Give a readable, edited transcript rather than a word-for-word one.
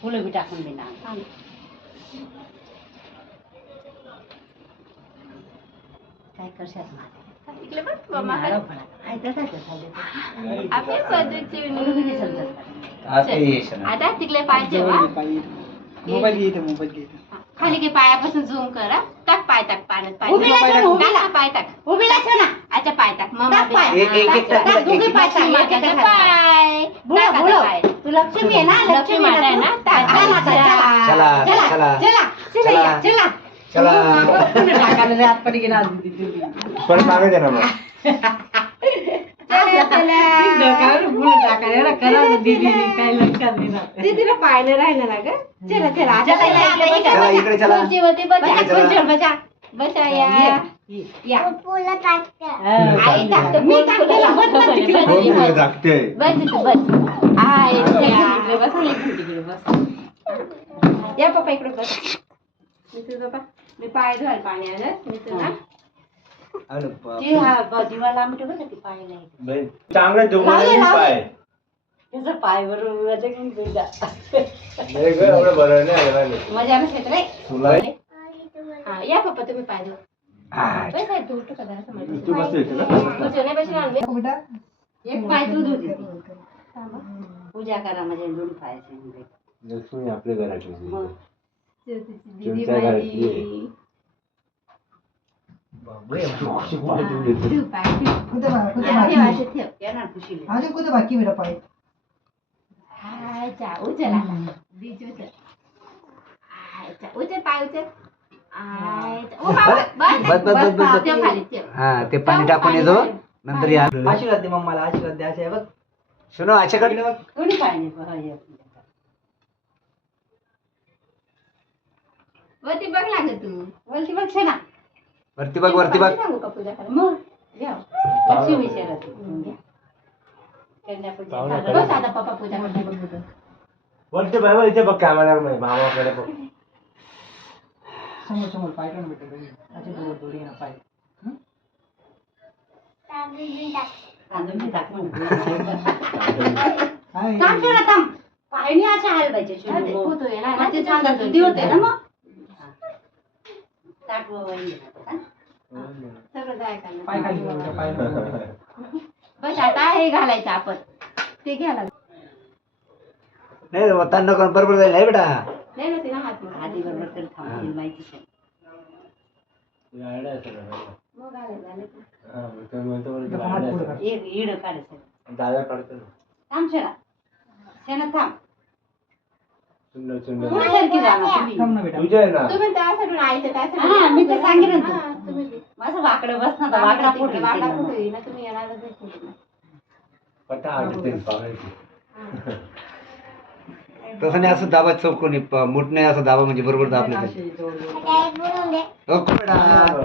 फुलं बी टाकून दे ना. काय करशात माझे इकडे बघ मम्मा आता तिकडे पाय ठेवा. मोबाईल घे मोबाईल घे. खाली घे पायापासून झूम करा. टाक पाय टाक पाण्यात पाय उभी राहा, टाक उभी राहा. पाय टाक. उभी राहा ना. अच्छा पाय टाक मम्मा टाक पाय. बी- एक- एक- एक टाक. टाक. दोघी पाय टाक. माझ्याचे पाय बुडव, टाक आता बुडव. पाय. तू लक्ष्मी आहे ना, लक्ष्मी माता आहे ना टाक. चला, चला. चला चला चला चला चला चला चला टाकायला हात पडी गेला पण मागे दे ना मग. दीदीला पायला राहिलं ना ग. चला चला आता चला, चला, इकडे, बसा. चला, इकडे चला. खुर्चीवरती बसा. इकडे चला. खुर्चीवर बसा. बसा या या आई टाकते मी टाकते ना, बस ना तिकडे. कोण तुला दाखते? बस इथं, बस आई इकडे बसा इकडे बस या पप्पा इकडे बस मी तुझं पप्पा मी पाय धुवायला पाणी आलं मी तुला अरे बाप. दिवा लांब ठेवलं की पाय नाही बाई, चांगलं जेवण लावले, आहे लावले. पाय. त्याचं पाय बरोबर नाही गं, एवढं बरं नाही आलं पाहिजे. मजा आलं शेत रे तुला हा या पप्पा तुम्ही पाय धुवा आ, बस आहे तू उठू का जरा समोर. तू बसू इथे का? खुर्चीवर नाही बसणार मी. एक पाय दूध होते पूजा करा म्हणजे दोन पायाचे लक्ष्मी आपल्या घराची. दीदी तुमच्या घरातली आहे. माझी बापरे, अशी कुठे ठेवून देतो? ठेव पाय ठेव कुठे ठेव असे ठेव येणार खुशीले अजून कुठे बाकी बेटा पाय हाय चा उचल आता दीदी उचल हाय चा उचल पाय उचल हाय चा ओ बाबा बस, बस, बस, बस. ठेव खाली ठेव हा ते पाणी टाकून येतो नंतर या आशीर्वाद दे मम्माला आशीर्वाद दे असे बघ सुनो आच्याकडे कोणी पाय नाही वरती बघ लागलं तू वरती बघ ना वरती बघ वरती बघ. सांगू का पूजा करा मग घ्या लक्ष्मी विचारत बस आता पप्पा पूजा करते बघ बघ. वरती बघ इथे बघ कॅमेरा मध्ये मामाकडे बघ. समोर समोर पाय काढून बेटा असे दोर दोरी ना पाय तांदूळ टाक म्हणून काय थांब सोडा थांब पायनी असे हाल पाहिजे हा, ते पोतो आहे ना, मग ते ना, चांगलं दुधी होते ना मग ताट वळी सगळं जाय का पाय खाली कर बेटा पाय नको. बस आता हे घालायचं आपण ते घ्यायला नाही तांड करून बरोबर जाईल आहे बेटा. नाही ना तिला हात आधी बरोबर तरी थांबतील माहितीच आहे मग घालायचं आलं की. हात पुढे कर. एक इड काढायचं दादा काढतो ना. थांब शेणा शेणा थांब सुंदर सुंदर पुढे सरकी जा ना तुम्ही थांब ना बेटा तुझ्या आहे ना. तुम्ही त्यासाठी आईचं त्यासाठी हा, मी तर सांगेन ना. हा, तुम्ही माझं वाकडं बस ना तर वाकडा फोटो वाकडा येतील फोटो ना. येईल ना तुम्ही येणारच नाही फोटो. पटा आठवते पाहायची. हा. तसं नाही असं दाबा चौकोनी मूठ नाही असं दाबा म्हणजे बरोबर दाबले असे दोर दोर. बेटा